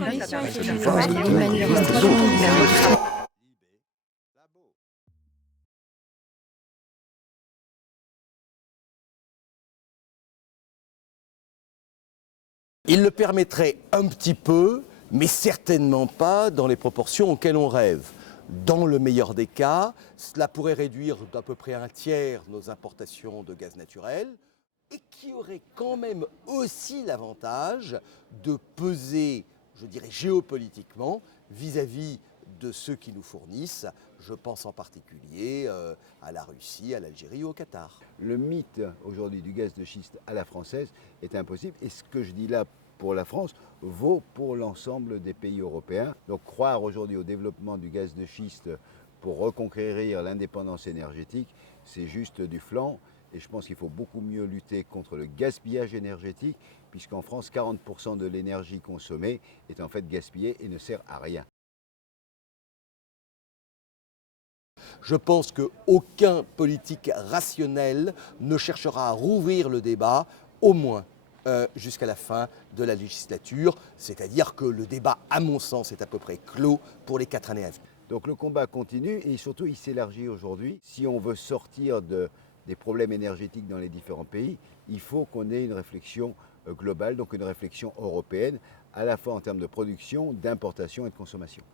l'envahisseur et d'une manifestation manifestation. Il le permettrait un petit peu, mais certainement pas dans les proportions auxquelles on rêve. Dans le meilleur des cas, cela pourrait réduire d'à peu près un tiers nos importations de gaz naturel et qui aurait quand même aussi l'avantage de peser, je dirais, géopolitiquement vis-à-vis de ceux qui nous fournissent. Je pense en particulier à la Russie, à l'Algérie ou au Qatar. Le mythe aujourd'hui du gaz de schiste à la française est impossible. Et ce que je dis là pour la France vaut pour l'ensemble des pays européens. Donc croire aujourd'hui au développement du gaz de schiste pour reconquérir l'indépendance énergétique, c'est juste du flan. Et je pense qu'il faut beaucoup mieux lutter contre le gaspillage énergétique, puisqu'en France, 40% de l'énergie consommée est en fait gaspillée et ne sert à rien. Je pense qu'aucun politique rationnel ne cherchera à rouvrir le débat, au moins jusqu'à la fin de la législature. C'est-à-dire que le débat, à mon sens, est à peu près clos pour les 4 années à venir. Donc le combat continue et surtout il s'élargit aujourd'hui. Si on veut sortir des problèmes énergétiques dans les différents pays, il faut qu'on ait une réflexion globale, donc une réflexion européenne, à la fois en termes de production, d'importation et de consommation.